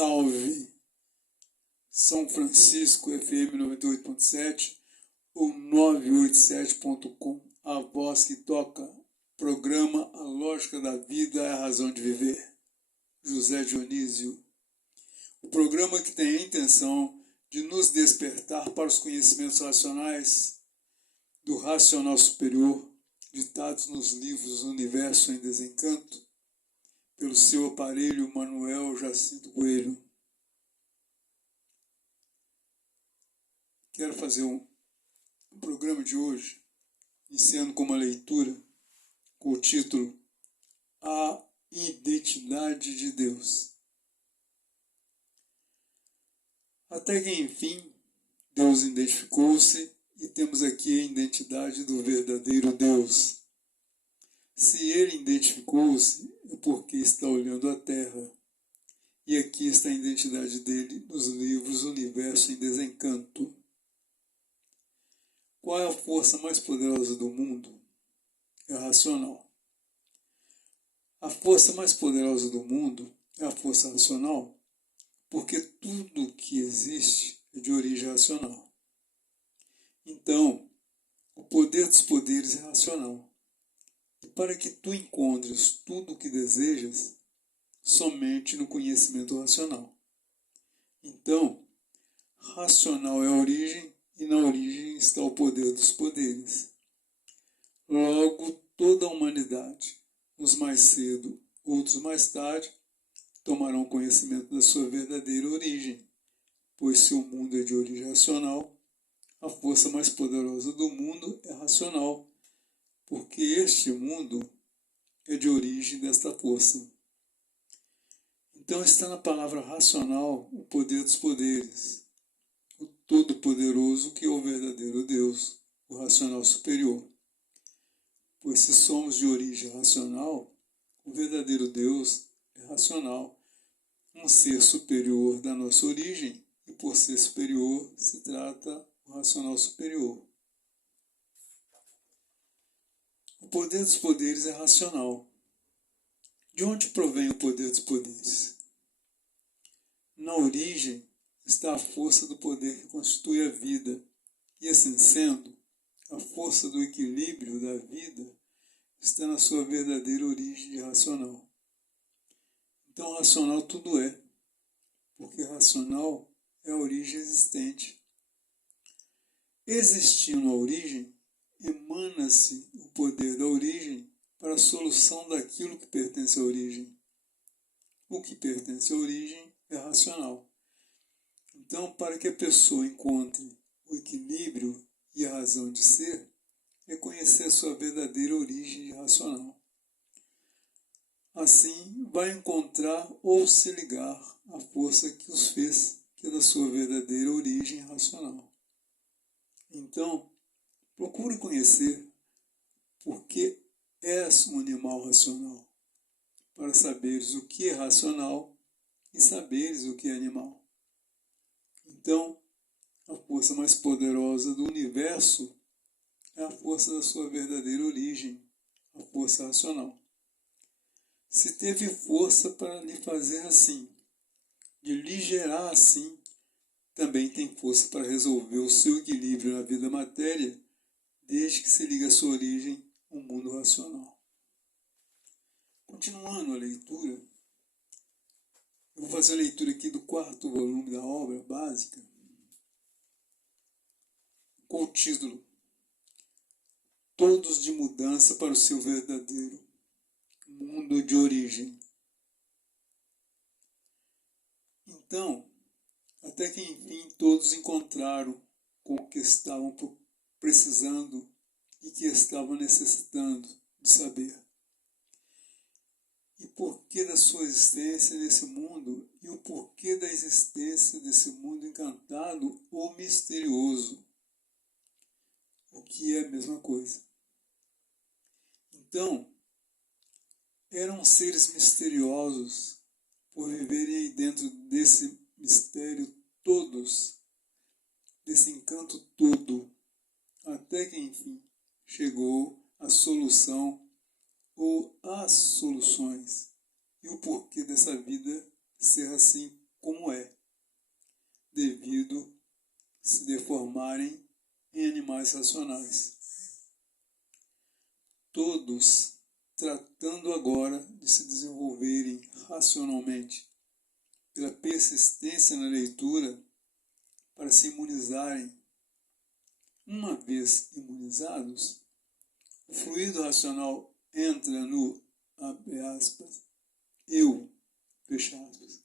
Salve! São Francisco FM 98.7 ou 987.com, a voz que toca, programa A Lógica da Vida é a Razão de Viver. José Dionísio. O programa que tem a intenção de nos despertar para os conhecimentos racionais do racional superior, ditados nos livros Universo em Desencanto, pelo seu aparelho Manuel Jacinto Coelho. Quero fazer um programa de hoje, iniciando com uma leitura com o título A Identidade de Deus. Até que, enfim, Deus identificou-se e temos aqui a identidade do verdadeiro Deus. Se ele identificou-se, é porque está olhando a Terra. E aqui está a identidade dele nos livros Universo em Desencanto. Qual é a força mais poderosa do mundo? É a racional. A força mais poderosa do mundo é a força racional, porque tudo que existe é de origem racional. Então, o poder dos poderes é racional. E para que tu encontres tudo o que desejas, somente no conhecimento racional. Então, racional é a origem e na origem está o poder dos poderes. Logo, toda a humanidade, uns mais cedo, outros mais tarde, tomarão conhecimento da sua verdadeira origem, pois se o mundo é de origem racional, a força mais poderosa do mundo é racional, porque este mundo é de origem desta força. Então está na palavra racional o poder dos poderes, o todo-poderoso que é o verdadeiro Deus, o racional superior. Pois se somos de origem racional, o verdadeiro Deus é racional, um ser superior da nossa origem, e por ser superior se trata o racional superior. O poder dos poderes é racional. De onde provém o poder dos poderes? Na origem está a força do poder que constitui a vida, e assim sendo, a força do equilíbrio da vida está na sua verdadeira origem de racional. Então, racional tudo é, porque racional é a origem existente. Existindo a origem, emana-se o poder da origem para a solução daquilo que pertence à origem. O que pertence à origem é racional. Então, para que a pessoa encontre o equilíbrio e a razão de ser, é conhecer a sua verdadeira origem racional. Assim, vai encontrar ou se ligar à força que os fez, que é da sua verdadeira origem racional. Então, procure conhecer por que és um animal racional, para saberes o que é racional e saberes o que é animal. Então, a força mais poderosa do universo é a força da sua verdadeira origem, a força racional. Se teve força para lhe fazer assim, de lhe gerar assim, também tem força para resolver o seu equilíbrio na vida matéria, desde que se ligue à sua origem, o mundo racional. Continuando a leitura, eu vou fazer a leitura aqui do 4º volume da obra básica, com o título Todos de mudança para o seu verdadeiro mundo de origem. Então, até que enfim todos encontraram com o que estavam precisando e que estavam necessitando de saber. E porquê da sua existência nesse mundo e o porquê da existência desse mundo encantado ou misterioso, o que é a mesma coisa. Então, eram seres misteriosos por viverem aí dentro desse mistério todos, desse encanto todo, até que enfim chegou a solução ou as soluções e o porquê dessa vida ser assim como é, devido a se deformarem em animais racionais. Todos tratando agora de se desenvolverem racionalmente pela persistência na leitura para se imunizarem. Uma vez imunizados, o fluido racional entra no, abre aspas, eu, fecha aspas,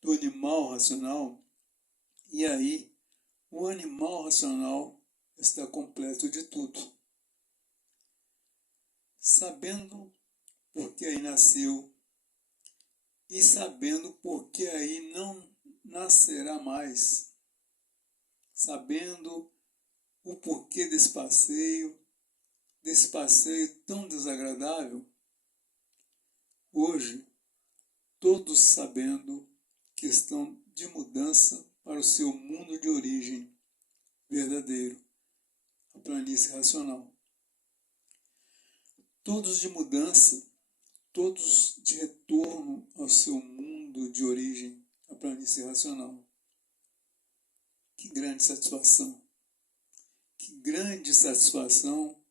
do animal racional, e aí o animal racional está completo de tudo. Sabendo por que aí nasceu e sabendo por que aí não nascerá mais, sabendo o porquê desse passeio tão desagradável, hoje, todos sabendo que estão de mudança para o seu mundo de origem verdadeiro, a planície racional. Todos de mudança, todos de retorno ao seu mundo de origem, a planície racional. Que grande satisfação! Que grande satisfação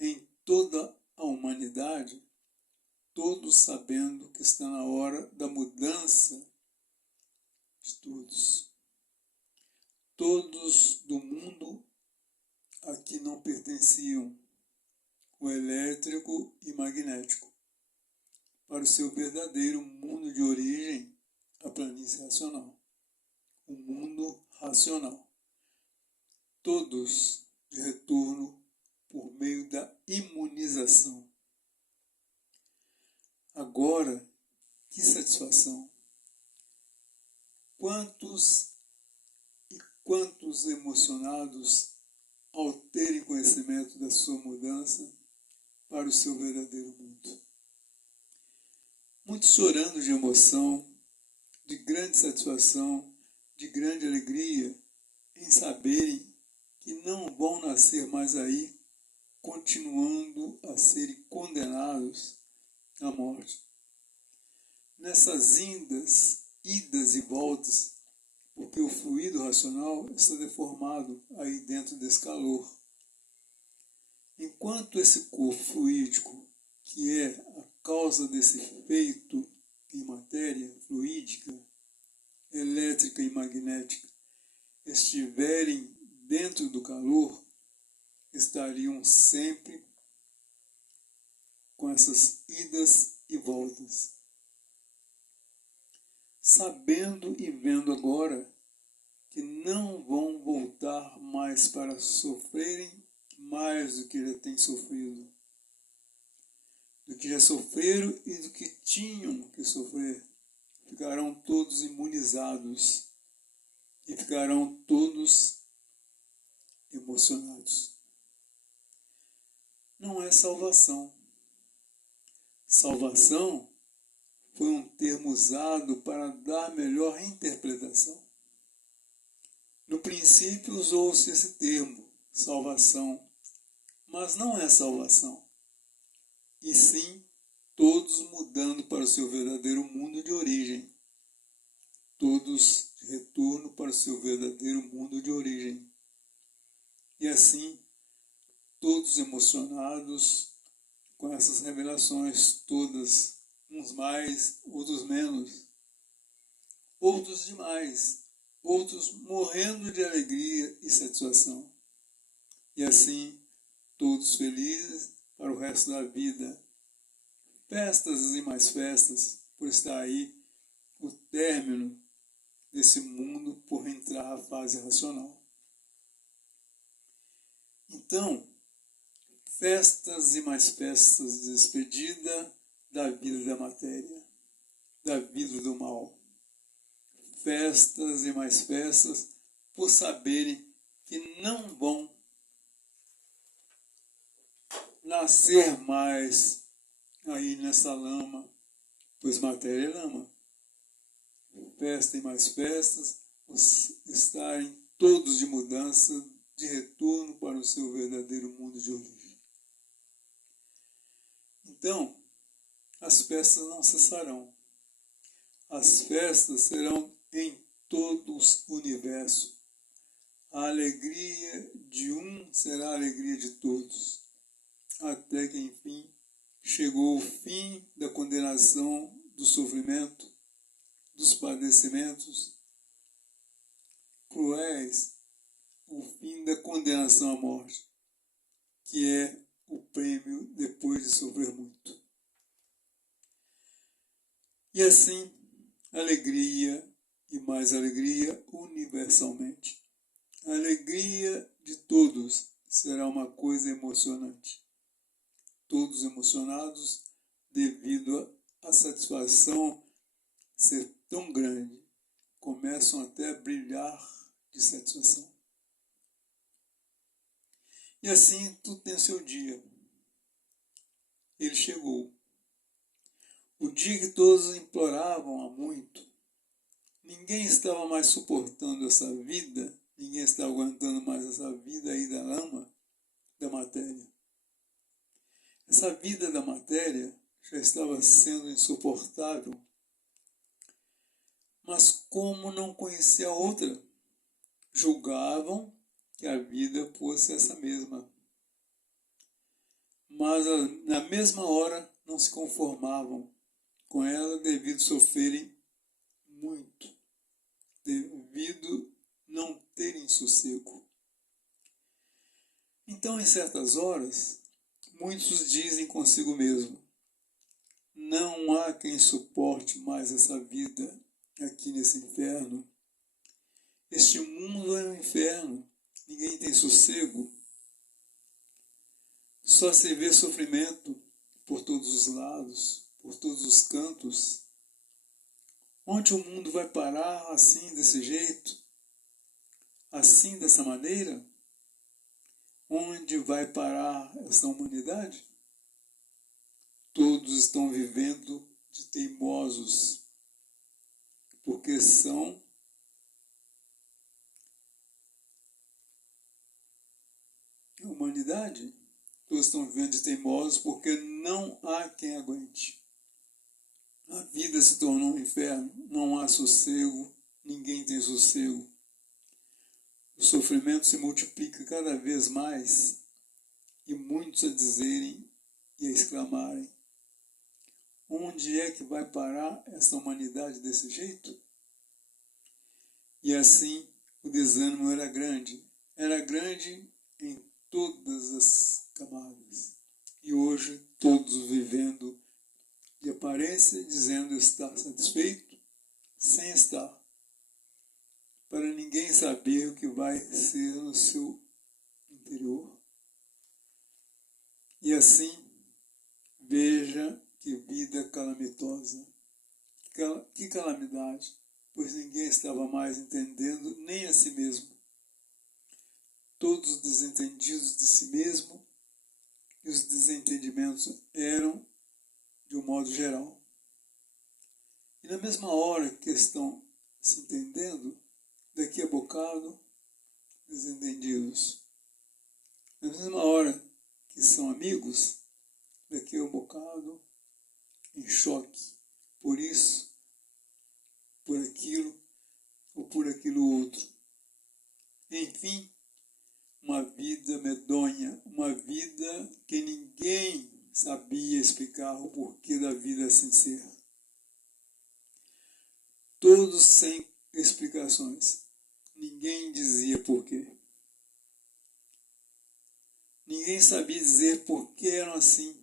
em toda a humanidade, todos sabendo que está na hora da mudança de todos. Todos do mundo a que não pertenciam, o elétrico e magnético, para o seu verdadeiro mundo de origem, a planície racional, o mundo racional. Todos de retorno por meio da imunização. Agora, que satisfação! Quantos emocionados ao terem conhecimento da sua mudança para o seu verdadeiro mundo. Muitos chorando de emoção, de grande satisfação, de grande alegria em saberem que não vão nascer mais aí, continuando a serem condenados à morte. Nessas idas e voltas, porque o fluido racional está deformado aí dentro desse calor. Enquanto esse corpo fluídico, que é a causa desse efeito em matéria fluídica, elétrica e magnética, estiverem dentro do calor, estariam sempre com essas idas e voltas. Sabendo e vendo agora que não vão voltar mais para sofrerem mais do que já têm sofrido, do que já sofreram e do que tinham que sofrer, ficarão todos imunizados e ficarão todos emocionados. Não é salvação. Salvação foi um termo usado para dar melhor interpretação. No princípio usou-se esse termo, salvação, mas não é salvação, e sim todos mudando para o seu verdadeiro mundo de origem, todos de retorno para o seu verdadeiro mundo de origem, e assim todos emocionados com essas revelações todas, uns mais, outros menos, outros demais, outros morrendo de alegria e satisfação. E assim, todos felizes para o resto da vida. Festas e mais festas, por estar aí o término desse mundo por entrar à fase racional. Então, festas e mais festas de despedida da vida da matéria, da vida do mal. Festas e mais festas por saberem que não vão nascer mais aí nessa lama, pois matéria é lama. Festa e mais festas por estarem todos de mudança, de retorno para o seu verdadeiro mundo de origem. Então, as festas não cessarão. as festas serão em todo o universo. A alegria de um será a alegria de todos, até que, enfim, chegou o fim da condenação, do sofrimento, dos padecimentos cruéis, o fim da condenação à morte, que é o prêmio depois de sofrer muito. E assim, alegria e mais alegria universalmente. A alegria de todos será uma coisa emocionante. Todos emocionados devido à satisfação ser tão grande, começam até a brilhar de satisfação. E assim tudo tem seu dia. Ele chegou. O dia que todos imploravam há muito. Ninguém estava mais suportando essa vida, ninguém estava aguentando mais essa vida aí da lama, da matéria. Essa vida da matéria já estava sendo insuportável. Mas como não conhecia a outra, julgavam que a vida fosse essa mesma. Mas na mesma hora não se conformavam com ela devido sofrerem muito, devido não terem sossego. Então, em certas horas, muitos dizem consigo mesmo: não há quem suporte mais essa vida aqui nesse inferno. Este mundo é um inferno, ninguém tem sossego. Só se vê sofrimento por todos os lados, por todos os cantos. Onde o mundo vai parar assim, desse jeito? Assim, dessa maneira? Onde vai parar essa humanidade? Todos estão vivendo de teimosos, porque são a humanidade. Todos estão vivendo de teimosos porque não há quem aguente. A vida se tornou um inferno, não há sossego, ninguém tem sossego. O sofrimento se multiplica cada vez mais e muitos a dizerem e a exclamarem: onde é que vai parar essa humanidade desse jeito? E assim o desânimo era grande em todas as camadas. E hoje todos vivendo de aparência, dizendo estar satisfeito, sem estar, para ninguém saber o que vai ser no seu interior. E assim, veja que vida calamitosa, que calamidade, pois ninguém estava mais entendendo nem a si mesmo. Todos desentendidos de si mesmo, e os desentendimentos eram de um modo geral. E na mesma hora que estão se entendendo, daqui a bocado, desentendidos. Na mesma hora que são amigos, daqui a bocado, em choque. Por isso, por aquilo ou por aquilo outro. Enfim, uma vida medonha, uma vida que ninguém sabia explicar o porquê da vida assim ser. Todos sem explicações. Ninguém dizia porquê. Ninguém sabia dizer por que eram assim,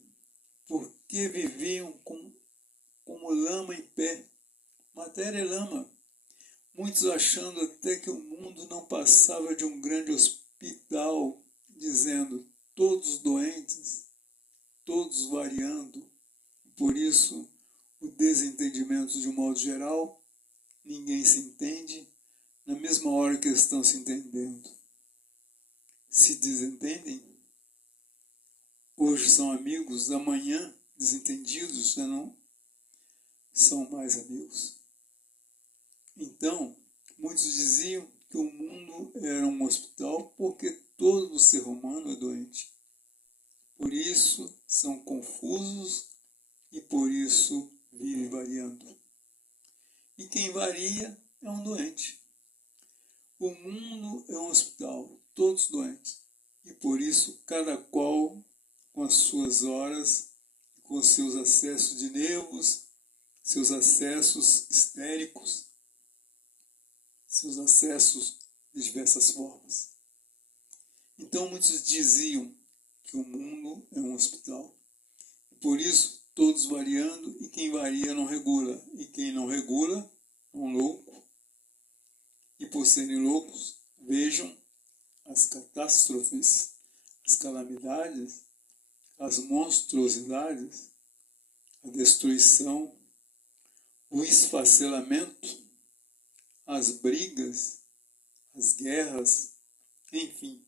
por que viviam como lama em pé. Matéria é lama. Muitos achando até que o mundo não passava de um grande hospital, dizendo todos doentes, todos variando. Por isso, o desentendimento de um modo geral, ninguém se entende na mesma hora que estão se entendendo. Se desentendem, hoje são amigos, amanhã desentendidos já não são mais amigos. Então, muitos diziam que o mundo era um hospital porque todo ser humano é doente. Por isso são confusos e por isso vivem variando. e quem varia é um doente. O mundo é um hospital, todos doentes, e por isso cada qual com as suas horas, com seus acessos de nervos, seus acessos histéricos, seus acessos de diversas formas. Então muitos diziam que o mundo é um hospital. E por isso, todos variando, e quem varia não regula. E quem não regula é um louco. E por serem loucos, vejam as catástrofes, as calamidades, as monstruosidades, a destruição, o esfacelamento, as brigas, as guerras, enfim,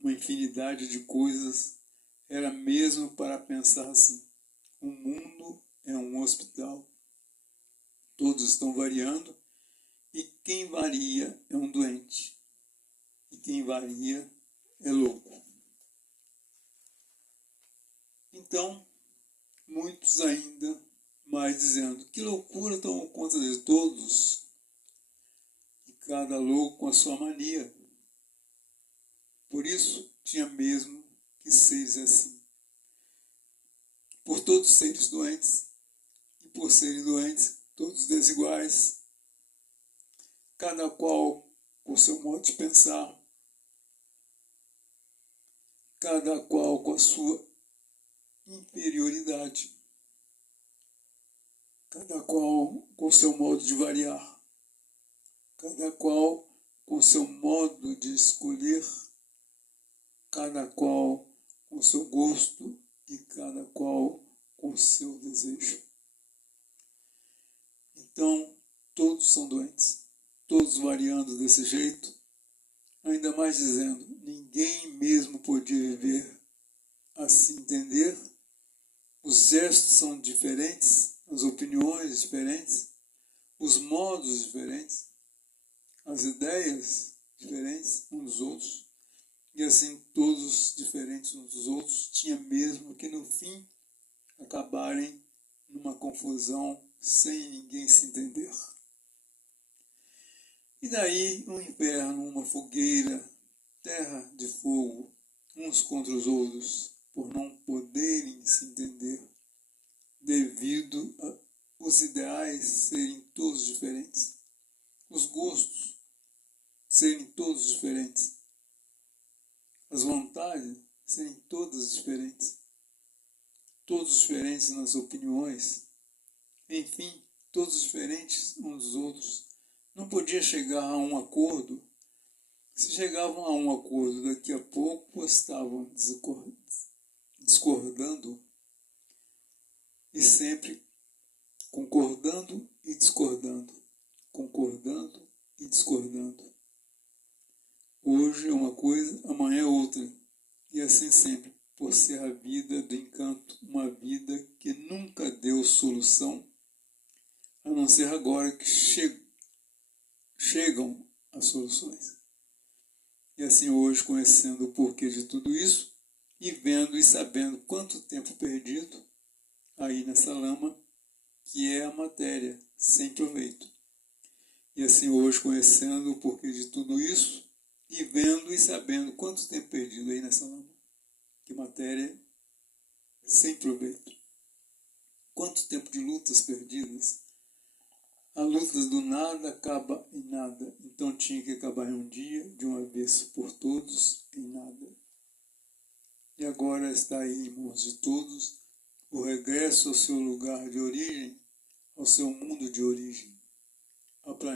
uma infinidade de coisas, era mesmo para pensar assim: o mundo é um hospital, todos estão variando, e quem varia é um doente, e quem varia é louco. Então, muitos ainda mais dizendo: que loucura tomou conta de todos, e cada louco com a sua mania. Por isso, tinha mesmo que seres assim. Por todos seres doentes, e por serem doentes, todos desiguais, cada qual com seu modo de pensar, cada qual com a sua inferioridade, cada qual com seu modo de variar, cada qual com seu modo de escolher, cada qual com seu gosto e cada qual com seu desejo. Então, todos são doentes, todos variando desse jeito, ainda mais dizendo: ninguém mesmo podia viver assim, entender. Os gestos são diferentes, as opiniões diferentes, os modos diferentes, as ideias diferentes uns dos outros, e assim todos diferentes uns dos outros, tinha mesmo que no fim acabarem numa confusão sem ninguém se entender. E daí um inferno, uma fogueira, terra de fogo, uns contra os outros, por não poderem se entender, devido aos ideais serem todos diferentes, os gostos serem todos diferentes, as vontades serem todas diferentes, todos diferentes nas opiniões, enfim, todos diferentes uns dos outros. Não podia chegar a um acordo. Se chegavam a um acordo, daqui a pouco estavam discordando e sempre concordando e discordando, concordando e discordando. Hoje é uma coisa, amanhã é outra, e assim sempre, por ser a vida do encanto, uma vida que nunca deu solução, a não ser agora que chegam as soluções. E assim hoje, conhecendo o porquê de tudo isso, e vendo e sabendo quanto tempo perdido aí nessa lama, que é a matéria, sem proveito. E assim hoje, conhecendo o porquê de tudo isso, e vendo e sabendo quanto tempo perdido aí nessa lama, que matéria sem proveito. Quanto tempo de lutas perdidas. A luta do nada acaba em nada, então tinha que acabar em um dia, de uma vez por todos, em nada. E agora está aí, irmãos de todos, o regresso ao seu lugar de origem, ao seu mundo de origem,